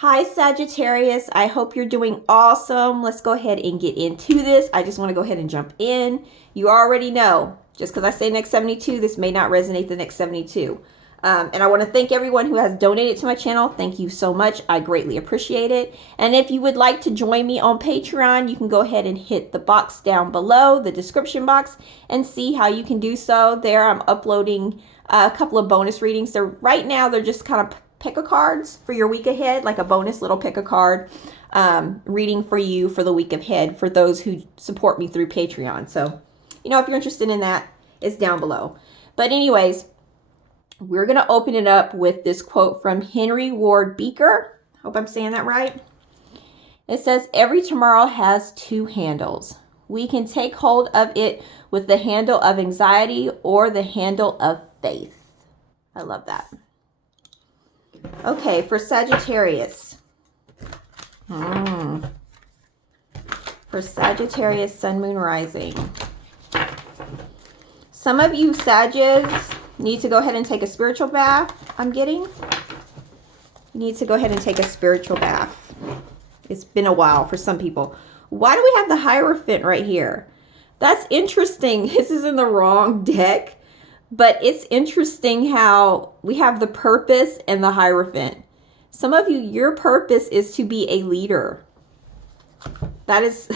Hi Sagittarius, I hope you're doing awesome. Let's go ahead and get into this. I just want to go ahead and jump in. You already know, just because I say next 72, this may not resonate the next 72. And I want to thank everyone who has donated to my channel. Thank you so much. I greatly appreciate it. And if you would like to join me on Patreon, you can go ahead and hit the box down below, the description box, and see how you can do so. There I'm uploading a couple of bonus readings. So right now they're just kind of pick-a-cards for your week ahead, like a bonus little pick-a-card reading for you for the week ahead for those who support me through Patreon. So, you know, if you're interested in that, it's down below. But anyways, we're going to open it up with this quote from Henry Ward Beecher. Hope I'm saying that right. It says, "Every tomorrow has two handles. We can take hold of it with the handle of anxiety or the handle of faith." I love that. Okay, for Sagittarius. For Sagittarius, Sun, Moon, Rising. Some of you Sagittarius need to go ahead and take a spiritual bath, I'm getting. You need to go ahead and take a spiritual bath. It's been a while for some people. Why do we have the Hierophant right here? That's interesting. This is in the wrong deck. But it's interesting how we have the purpose and the Hierophant. Some of you, your purpose is to be a leader. That is,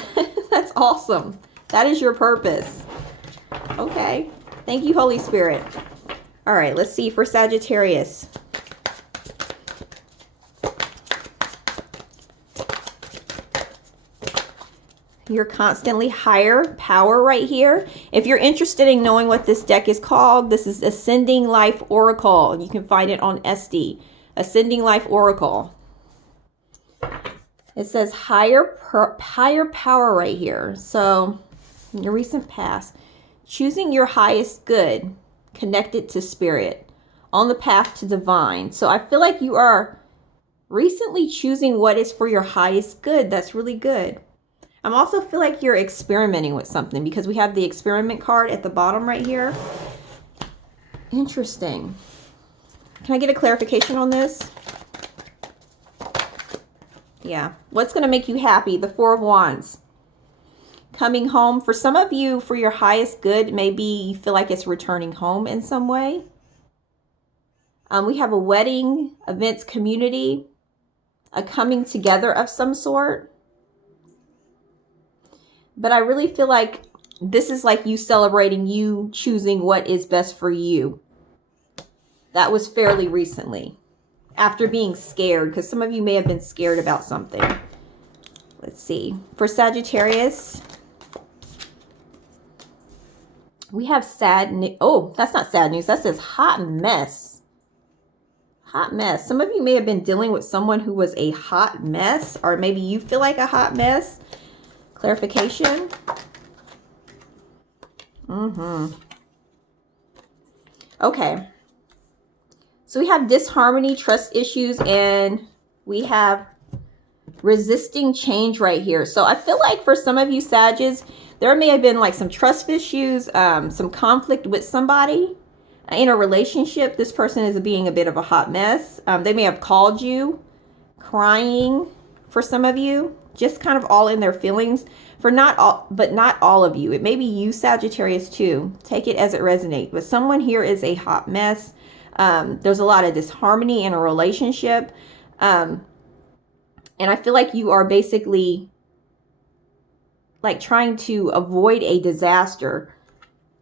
that's awesome. That is your purpose. Okay. Thank you, Holy Spirit. All right, let's see for Sagittarius. You're constantly higher power right here. If you're interested in knowing what this deck is called, this is Ascending Life Oracle. You can find it on SD. Ascending Life Oracle. It says higher power right here. So in your recent past, choosing your highest good, connected to spirit, on the path to divine. So I feel like you are recently choosing what is for your highest good. That's really good. I also feel like you're experimenting with something because we have the experiment card at the bottom right here. Interesting. Can I get a clarification on this? Yeah. What's going to make you happy? The Four of Wands. Coming home. For some of you, for your highest good, maybe you feel like it's returning home in some way. We have a wedding, events, community, a coming together of some sort. But I really feel like this is like you celebrating, you choosing what is best for you. That was fairly recently. After being scared, because some of you may have been scared about something. Let's see. For Sagittarius, we have sad news. Oh, that's not sad news. That says hot mess. Hot mess. Some of you may have been dealing with someone who was a hot mess. Or maybe you feel like a hot mess. Clarification. Okay. So we have disharmony, trust issues, and we have resisting change right here. So I feel like for some of you Sagittarius, there may have been like some trust issues, some conflict with somebody in a relationship. This person is being a bit of a hot mess. They may have called you crying for some of you. Just kind of all in their feelings. For not all, but not all of you. It may be you Sagittarius too. Take it as it resonates. But someone here is a hot mess. There's a lot of disharmony in a relationship. And I feel like you are basically like trying to avoid a disaster.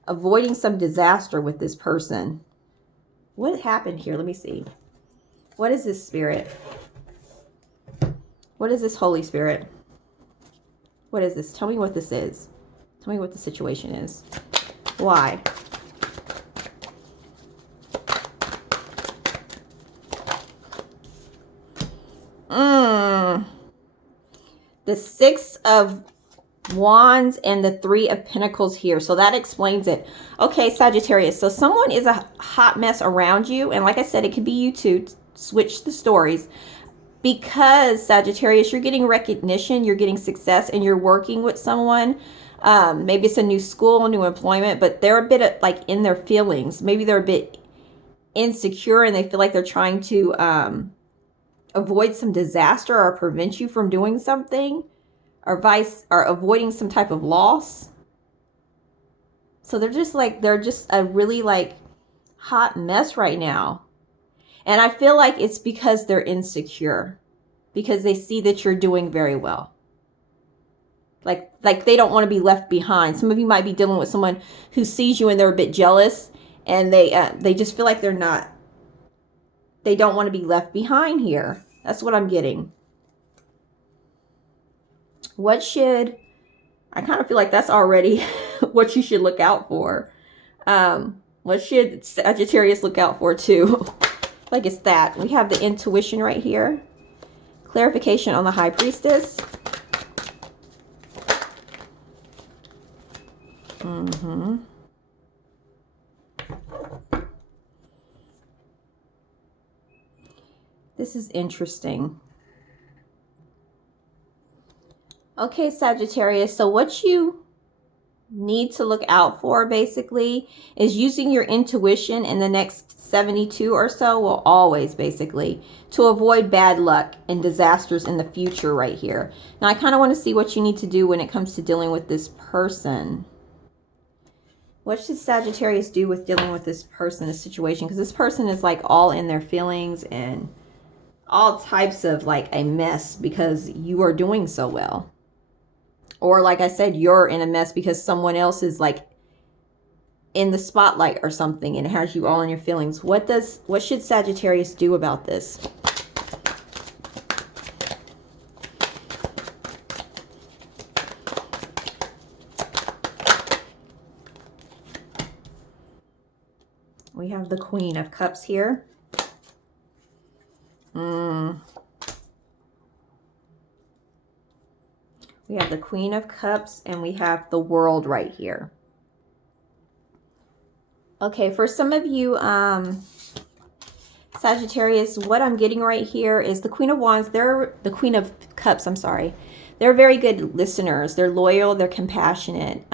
Avoiding some disaster with this person. What happened here? Let me see. What is this spirit? What is this Holy Spirit? What is this? Tell me what this is. Tell me what the situation is. Why? The Six of Wands and the Three of Pentacles here. So that explains it. Okay, Sagittarius. So someone is a hot mess around you. And like I said, it could be you too. Switch the stories. Because Sagittarius, you're getting recognition, you're getting success, and you're working with someone. Maybe it's a new school, new employment, but they're a bit like in their feelings. Maybe they're a bit insecure and they feel like they're trying to avoid some disaster or prevent you from doing something, or avoiding some type of loss. So they're just a really like hot mess right now. And I feel like it's because they're insecure, because they see that you're doing very well. Like they don't want to be left behind. Some of you might be dealing with someone who sees you and they're a bit jealous, and they just feel like they don't want to be left behind here. That's what I'm getting. I kind of feel like that's already what you should look out for. What should Sagittarius look out for too? Like it's that. We have the intuition right here. Clarification on the High Priestess. This is interesting. Okay, Sagittarius, so what you need to look out for basically is using your intuition in the next 72 or so, well, always basically, to avoid bad luck and disasters in the future right here. Now, I kind of want to see what you need to do when it comes to dealing with this person. What should Sagittarius do with dealing with this person, this situation? Because this person is like all in their feelings and all types of like a mess because you are doing so well. Or like I said, you're in a mess because someone else is like in the spotlight or something and it has you all in your feelings. What should Sagittarius do about this? We have the Queen of Cups here. We have the Queen of Cups and we have the World right here. Okay, for some of you, Sagittarius, what I'm getting right here is the Queen of Wands. They're the Queen of Cups, I'm sorry. They're very good listeners. They're loyal. They're compassionate.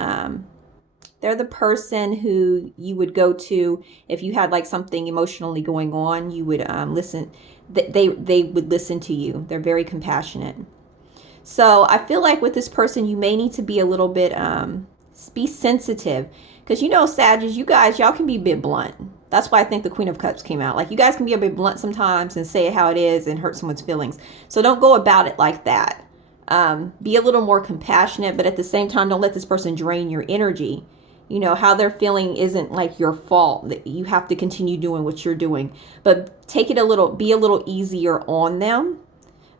They're the person who you would go to if you had like something emotionally going on. You would listen. They would listen to you. They're very compassionate. So I feel like with this person, you may need to be a little bit, be sensitive. Because you know, Sagittarius, y'all can be a bit blunt. That's why I think the Queen of Cups came out. Like you guys can be a bit blunt sometimes and say it how it is and hurt someone's feelings. So don't go about it like that. Be a little more compassionate, but at the same time, don't let this person drain your energy. You know, how they're feeling isn't like your fault. That you have to continue doing what you're doing. But be a little easier on them.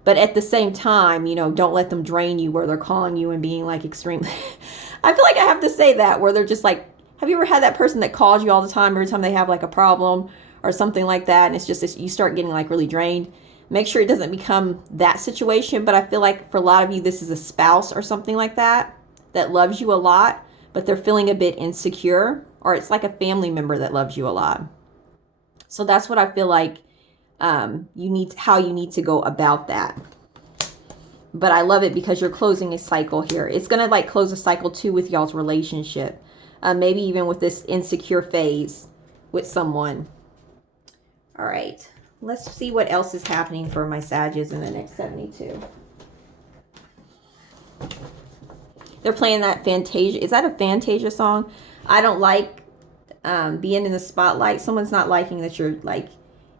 But at the same time, you know, don't let them drain you where they're calling you and being like extremely. I feel like I have to say that where they're just like, have you ever had that person that calls you all the time every time they have like a problem or something like that? And it's just, you start getting like really drained. Make sure it doesn't become that situation. But I feel like for a lot of you, this is a spouse or something like that loves you a lot, but they're feeling a bit insecure, or it's like a family member that loves you a lot. So that's what I feel like how you need to go about that. But I love it because you're closing a cycle here. It's going to like close a cycle too with y'all's relationship. Maybe even with this insecure phase with someone. All right. Let's see what else is happening for my Sagittarius in the next 72. They're playing that Fantasia. Is that a Fantasia song? I don't like being in the spotlight. Someone's not liking that you're like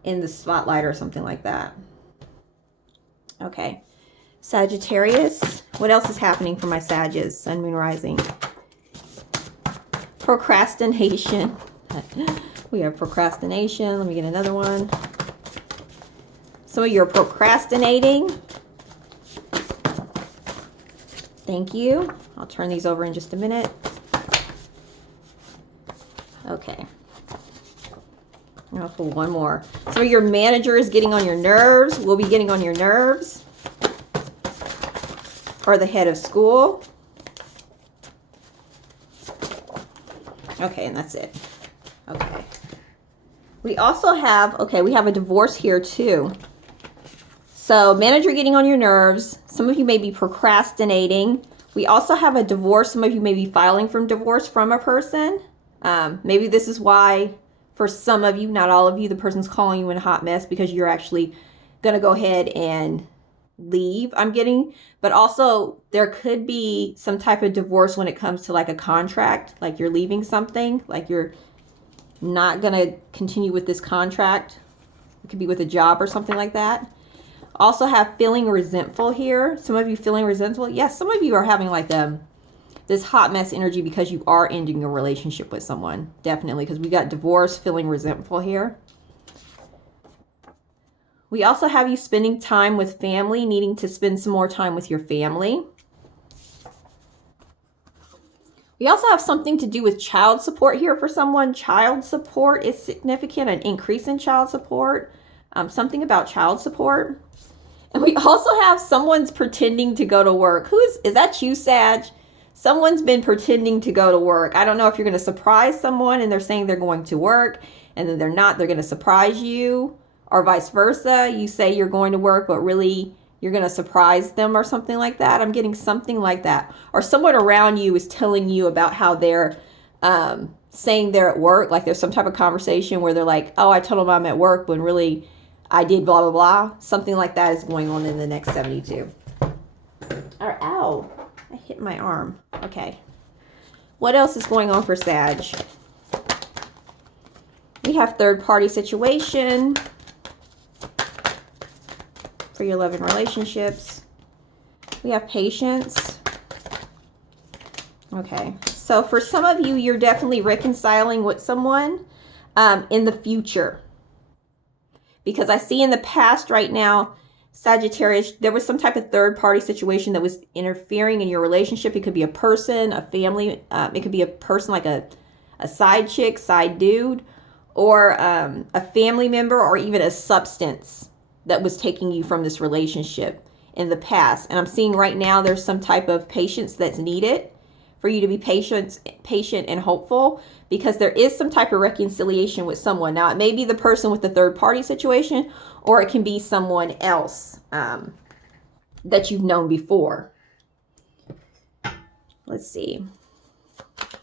in the spotlight or something like that. Okay. Sagittarius. What else is happening for my Sagittarius? Sun, Moon, Rising. Procrastination. We have procrastination. Let me get another one. Some of you are procrastinating. Thank you. I'll turn these over in just a minute. Okay. I'll pull one more. Some of your manager is getting on your nerves. Will be getting on your nerves. Or the head of school. Okay, and that's it. Okay. We also have, we have a divorce here too. So manager getting on your nerves. Some of you may be procrastinating. We also have a divorce. Some of you may be filing for divorce from a person. Maybe this is why for some of you, not all of you, the person's calling you in a hot mess because you're actually going to go ahead and leave, I'm getting. But also there could be some type of divorce when it comes to like a contract, like you're leaving something, like you're not going to continue with this contract. It could be with a job or something like that. Also have feeling resentful here. Some of you feeling resentful. Yes, some of you are having like this hot mess energy because you are ending a relationship with someone. Definitely, because we got divorce, feeling resentful here. We also have you spending time with family, needing to spend some more time with your family. We also have something to do with child support here for someone. Child support is significant, an increase in child support. Something about child support. And we also have someone's pretending to go to work. Is that you, Sag? Someone's been pretending to go to work. I don't know if you're going to surprise someone and they're saying they're going to work and then they're not. They're going to surprise you, or vice versa. You say you're going to work, but really you're going to surprise them or something like that. I'm getting something like that. Or someone around you is telling you about how they're saying they're at work. Like there's some type of conversation where they're like, oh, I told them I'm at work when really I did blah, blah, blah. Something like that is going on in the next 72. Or, ow, I hit my arm. Okay. What else is going on for Sag? We have third party situation for your love and relationships. We have patience. Okay. So for some of you, you're definitely reconciling with someone in the future. Because I see in the past right now, Sagittarius, there was some type of third party situation that was interfering in your relationship. It could be a person, a family. It could be a person like a side chick, side dude, or a family member, or even a substance that was taking you from this relationship in the past. And I'm seeing right now there's some type of patience that's needed for you to be patient and hopeful, because there is some type of reconciliation with someone. Now, it may be the person with the third party situation, or it can be someone else that you've known before. Let's see.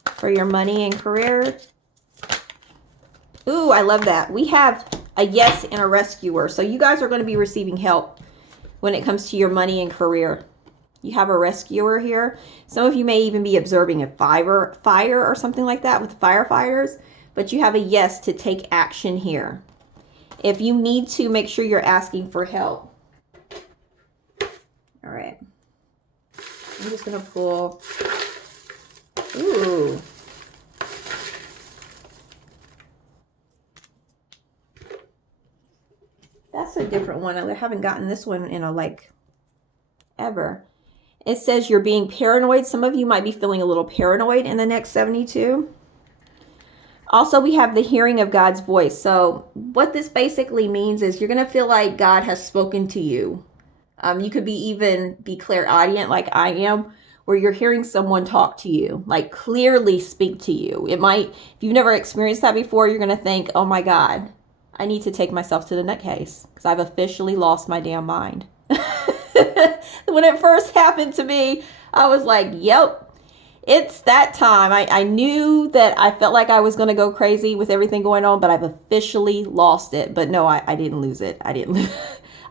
For your money and career. Ooh, I love that. We have a yes and a rescuer. So you guys are going to be receiving help when it comes to your money and career. You have a rescuer here. Some of you may even be observing a fire or something like that with firefighters, but you have a yes to take action here. If you need to, make sure you're asking for help. All right. I'm just going to pull. Ooh. That's a different one. I haven't gotten this one in ever. It says you're being paranoid. Some of you might be feeling a little paranoid in the next 72. Also, we have the hearing of God's voice. So what this basically means is you're going to feel like God has spoken to you. You could be clairaudient like I am, where you're hearing someone talk to you, like clearly speak to you. It might, if you've never experienced that before, you're going to think, oh my God, I need to take myself to the nutcase because I've officially lost my damn mind. When it first happened to me, I was like, yep, it's that time. I knew that I felt like I was going to go crazy with everything going on, but I've officially lost it. But no, I didn't lose it. I didn't lose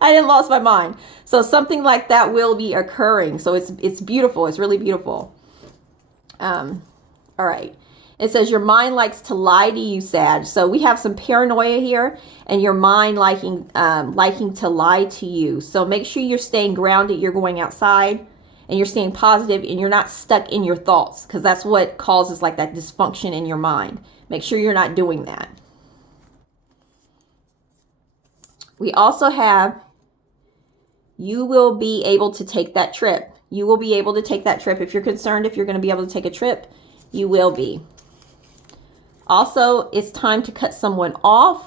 my mind. So something like that will be occurring. So it's beautiful. It's really beautiful. All right. It says your mind likes to lie to you, Sag. So we have some paranoia here, and your mind liking to lie to you. So make sure you're staying grounded. You're going outside, and you're staying positive, and you're not stuck in your thoughts, because that's what causes like that dysfunction in your mind. Make sure you're not doing that. We also have you will be able to take that trip. You will be able to take that trip. If you're concerned if you're going to be able to take a trip, you will be. Also, it's time to cut someone off.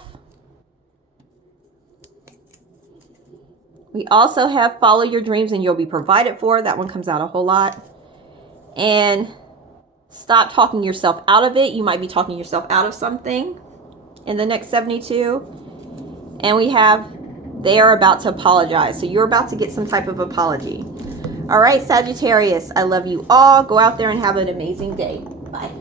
We also have follow your dreams and you'll be provided for. That one comes out a whole lot. And stop talking yourself out of it. You might be talking yourself out of something in the next 72. And we have they are about to apologize. So you're about to get some type of apology. All right, Sagittarius, I love you all. Go out there and have an amazing day. Bye.